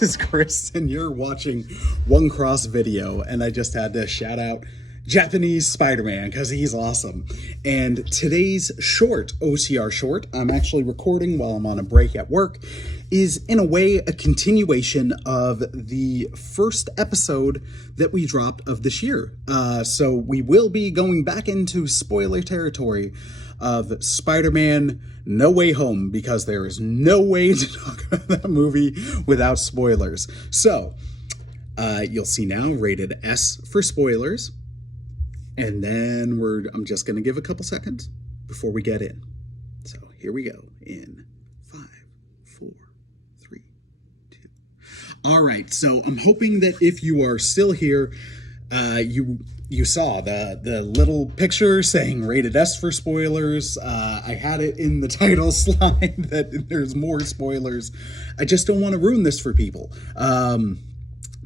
this is Chris, and you're watching One Cross Video, and I just had to shout out Japanese Spider-Man because he's awesome. And today's short, OCR short, I'm actually recording while I'm on a break at work, is in a way a continuation of the first episode that we dropped of this year. So we will be going back into spoiler territory of Spider-Man No Way Home, because there is no way to talk about that movie without spoilers. So you'll see now rated S for spoilers, and then I'm just going to give a couple seconds before we get in. So here we go in 5, 4, 3, 2. All right, so I'm hoping that if you are still here, you saw the little picture saying rated S for spoilers. I had it in the title slide that there's more spoilers. I just don't want to ruin this for people.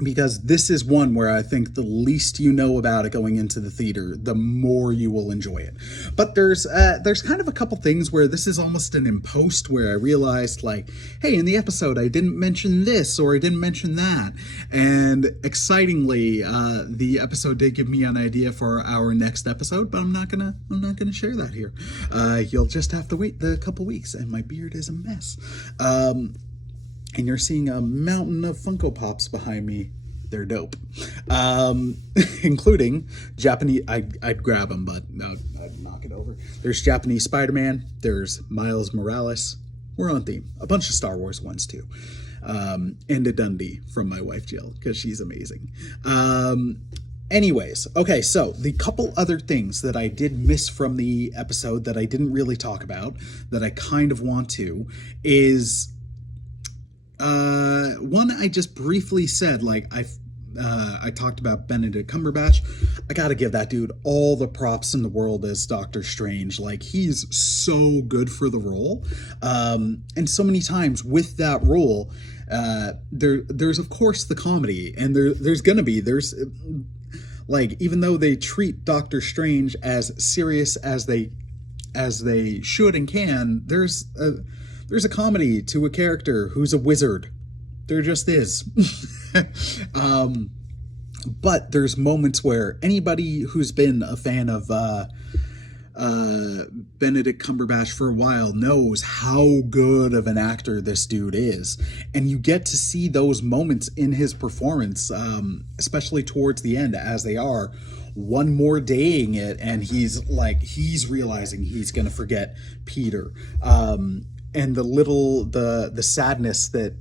Because this is one where I think the least you know about it going into the theater, the more you will enjoy it. But there's kind of a couple things where this is almost an impost, where I realized, like, hey, in the episode I didn't mention this or I didn't mention that. And excitingly, the episode did give me an idea for our next episode, but I'm not gonna share that here. You'll just have to wait the couple weeks, and my beard is a mess. And you're seeing a mountain of Funko Pops behind me. They're dope. Including Japanese... I'd grab them, but no, I'd knock it over. There's Japanese Spider-Man. There's Miles Morales. We're on theme. A bunch of Star Wars ones, too. And a Dundee from my wife, Jill, because she's amazing. Anyways, okay, so the couple other things that I did miss from the episode that I didn't really talk about, that I kind of want to, is... one I just briefly said, like, I talked about Benedict Cumberbatch. I gotta give that dude all the props in the world as Doctor Strange. Like, he's so good for the role. And so many times with that role, there's of course the comedy, and there's like, even though they treat Doctor Strange as serious as they should and can, there's a comedy to a character who's a wizard. There just is. But there's moments where anybody who's been a fan of Benedict Cumberbatch for a while knows how good of an actor this dude is. And you get to see those moments in his performance, especially towards the end, as they are one more daying it, and he's realizing he's going to forget Peter. And the sadness, that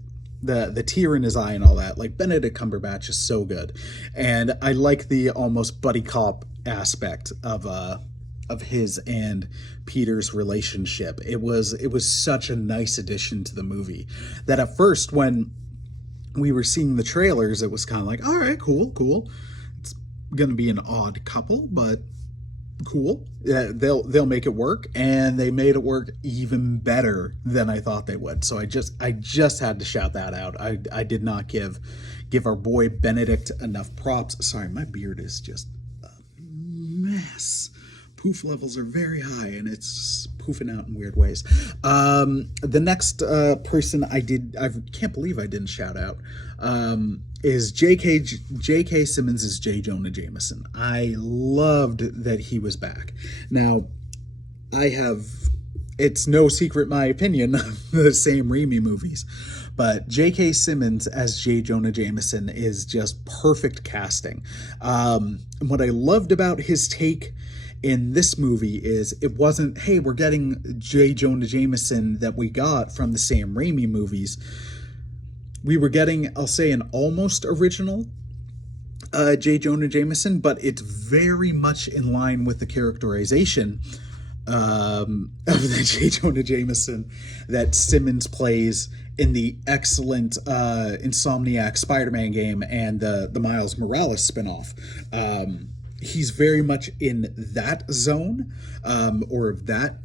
the tear in his eye and all that, like, Benedict Cumberbatch is so good. And I like the almost buddy cop aspect of his and Peter's relationship. It was such a nice addition to the movie that at first, when we were seeing the trailers, it was kind of like, all right, cool. It's gonna be an odd couple, but cool. Yeah, they'll make it work, and they made it work even better than I thought they would. So I just had to shout that out. I did not give our boy Benedict enough props. Sorry, my beard is just a mess. Poof levels are very high, and it's poofing out in weird ways. The next person I can't believe I didn't shout out, is J.K. Simmons as J. Jonah Jameson. I loved that he was back. Now, it's no secret my opinion of the Sam Raimi movies, but J.K. Simmons as J. Jonah Jameson is just perfect casting. And what I loved about his take in this movie is it wasn't, hey, we're getting J. Jonah Jameson that we got from the Sam Raimi movies. We were getting, I'll say, an almost original J. Jonah Jameson, but it's very much in line with the characterization of the J. Jonah Jameson that Simmons plays in the excellent Insomniac Spider-Man game and the Miles Morales spinoff. He's very much in that zone, or that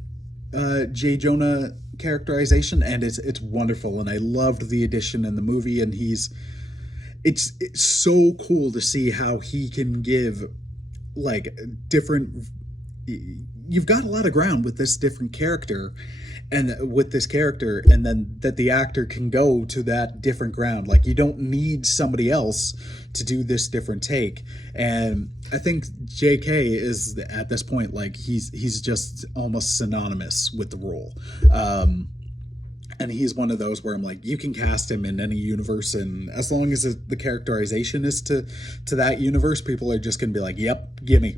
J. Jonah characterization, and it's wonderful, and I loved the addition in the movie, and it's so cool to see how he can give, like, different you've got a lot of ground with this different character, and with this character, and then that the actor can go to that different ground. Like, you don't need somebody else to do this different take. And I think JK is at this point, like, he's just almost synonymous with the role. And he's one of those where I'm like, you can cast him in any universe, and as long as the characterization is to that universe, people are just gonna be like, yep, gimme.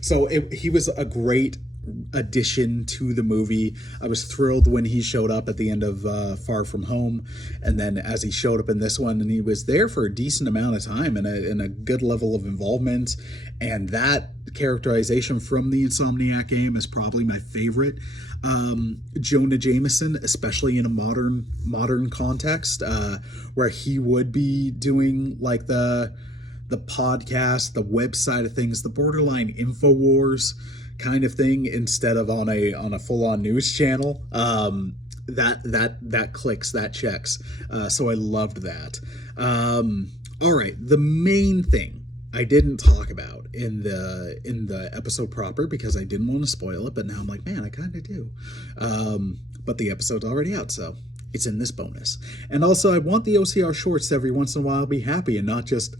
So he was a great addition to the movie. I was thrilled when he showed up at the end of Far From Home, and then as he showed up in this one, and he was there for a decent amount of time and a good level of involvement. And that characterization from the Insomniac game is probably my favorite. Jonah Jameson, especially in a modern context, where he would be doing like the podcast, the website of things, the borderline InfoWars kind of thing, instead of on a full-on news channel. That clicks, that checks. So I loved that. All right, the main thing I didn't talk about in the episode proper because I didn't want to spoil it, but now I'm like, man, I kind of do. But the episode's already out, so it's in this bonus. And also, I want the OCR shorts every once in a while be happy and not just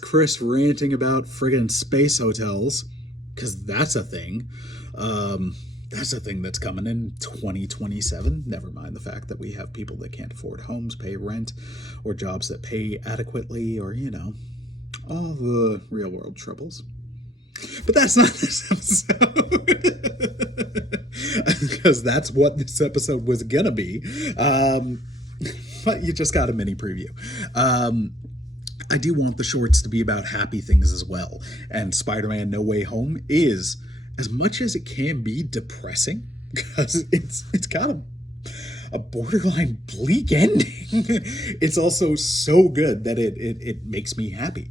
Chris ranting about friggin' space hotels, because that's a thing. That's a thing that's coming in 2027. Never mind the fact that we have people that can't afford homes, pay rent, or jobs that pay adequately, or, all the real world troubles. But that's not this episode. Because that's what this episode was gonna be. But you just got a mini preview. I do want the shorts to be about happy things as well. And Spider-Man No Way Home is, as much as it can be, depressing, because it's got a borderline bleak ending. It's also so good that it makes me happy.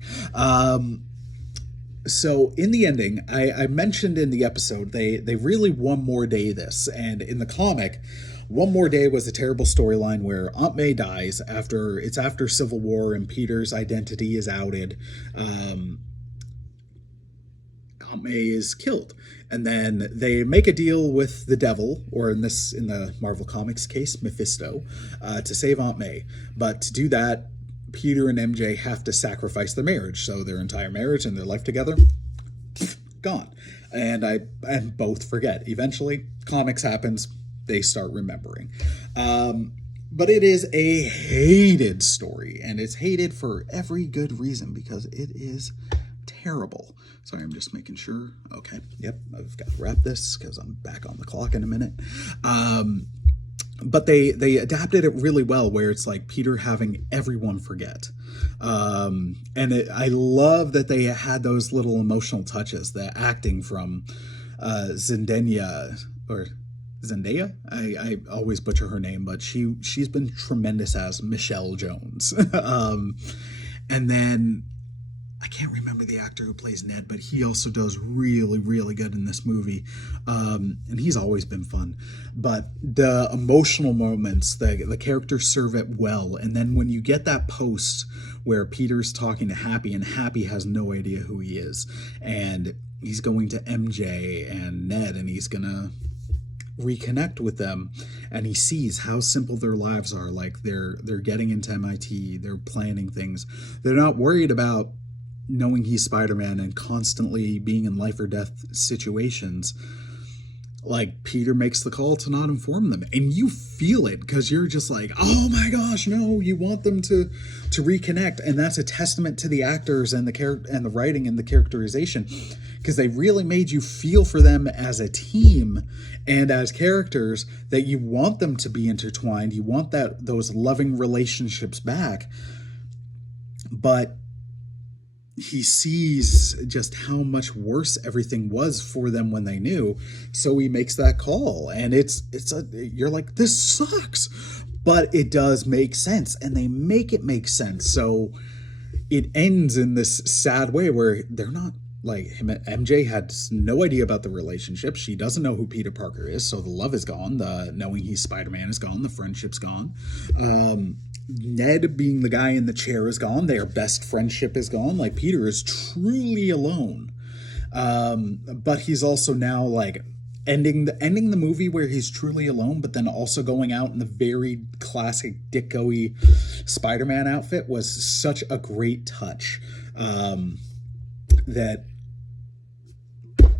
So in the ending, I mentioned in the episode, they really one more day this, and in the comic, One More Day was a terrible storyline where Aunt May dies after Civil War and Peter's identity is outed. Aunt May is killed, and then they make a deal with the devil, or in the Marvel Comics case, Mephisto, to save Aunt May. But to do that, Peter and MJ have to sacrifice their marriage, so their entire marriage and their life together, gone. And both forget. Eventually, comics happens, they start remembering. But it is a hated story, and it's hated for every good reason, because it is terrible. Sorry, I'm just making sure. Okay, yep, I've got to wrap this because I'm back on the clock in a minute. But they adapted it really well, where it's like Peter having everyone forget. And I love that they had those little emotional touches, the acting from Zendaya. I always butcher her name, but she's been tremendous as Michelle Jones. And then I can't remember the actor who plays Ned, but he also does really, really good in this movie. And he's always been fun. But the emotional moments, the characters serve it well. And then when you get that post where Peter's talking to Happy, and Happy has no idea who he is, and he's going to MJ and Ned, and he's going to reconnect with them, and he sees how simple their lives are. Like, they're getting into MIT, they're planning things. They're not worried about knowing he's Spider-Man and constantly being in life or death situations. Like, Peter makes the call to not inform them, and you feel it, because you're just like, oh my gosh, no, you want them to reconnect. And that's a testament to the actors and the writing and the characterization, because they really made you feel for them as a team and as characters, that you want them to be intertwined. You want those loving relationships back. But he sees just how much worse everything was for them when they knew, so he makes that call, and you're like, this sucks, but it does make sense, and they make it make sense. So it ends in this sad way where they're not like him and MJ had no idea about the relationship. She doesn't know who Peter Parker is, so the love is gone. The knowing he's Spider-Man is gone. The friendship's gone. Ned being the guy in the chair is gone. Their best friendship is gone. Like, Peter is truly alone. But he's also now like ending the movie where he's truly alone, but then also going out in the very classic Ditko-y Spider-Man outfit was such a great touch. That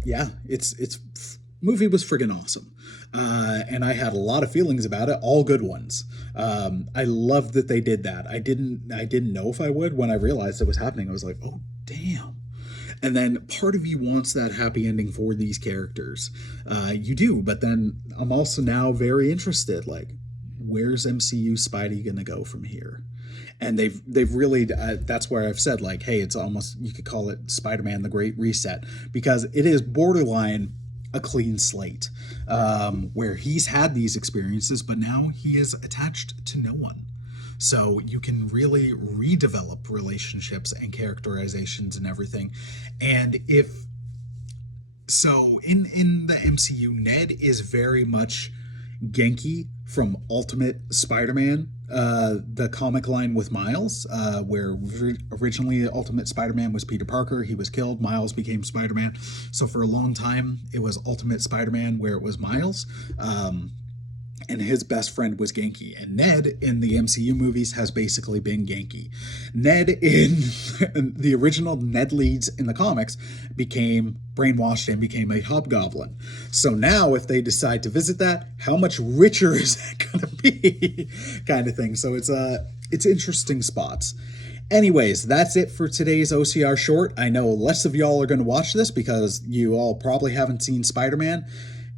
yeah, it's movie was friggin' awesome. And I had a lot of feelings about it, all good ones. I loved that they did that. I didn't know if I would. When I realized it was happening, I was like, oh damn. And then part of you wants that happy ending for these characters. You do, but then I'm also now very interested, like, where's MCU Spidey gonna go from here? And they've really, that's where I've said, like, hey, it's almost, you could call it Spider-Man the Great Reset, because it is borderline a clean slate, where he's had these experiences, but now he is attached to no one. So you can really redevelop relationships and characterizations and everything. And in the MCU, Ned is very much Genki from Ultimate Spider-Man, the comic line with Miles, where originally Ultimate Spider-Man was Peter Parker. He was killed. Miles became Spider-Man. So for a long time, it was Ultimate Spider-Man where it was Miles. And his best friend was Genki. And Ned in the MCU movies has basically been Genki. Ned in the original Ned Leeds in the comics became brainwashed and became a hobgoblin. So now if they decide to visit that, how much richer is that going to be? Kind of thing. So it's interesting spots. Anyways, that's it for today's OCR short. I know less of y'all are going to watch this because you all probably haven't seen Spider-Man.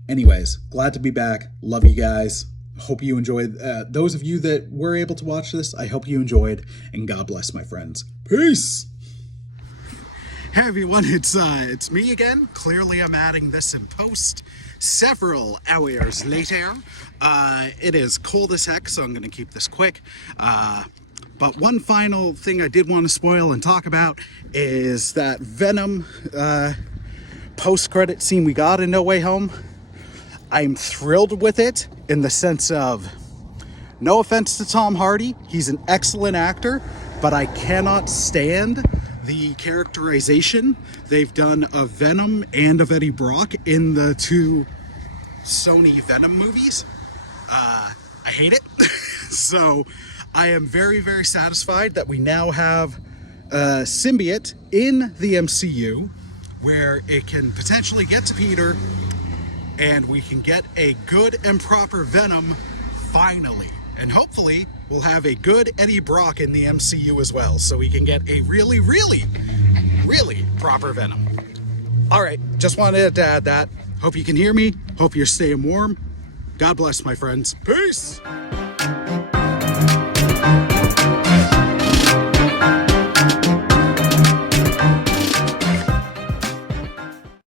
Anyways, glad to be back. Love you guys. Hope you enjoyed. Those of you that were able to watch this, I hope you enjoyed, and God bless, my friends. Peace. Hey everyone, it's me again. Clearly, I'm adding this in post. Several hours later, it is cold as heck, so I'm going to keep this quick. But one final thing I did want to spoil and talk about is that Venom post-credit scene we got in No Way Home. I'm thrilled with it in the sense of, no offense to Tom Hardy, he's an excellent actor, but I cannot stand the characterization they've done of Venom and of Eddie Brock in the two Sony Venom movies. I hate it. So I am very, very satisfied that we now have a symbiote in the MCU where it can potentially get to Peter, and we can get a good and proper Venom finally. And hopefully we'll have a good Eddie Brock in the MCU as well, so we can get a really, really, really proper Venom. All right, just wanted to add that. Hope you can hear me. Hope you're staying warm. God bless, my friends. Peace.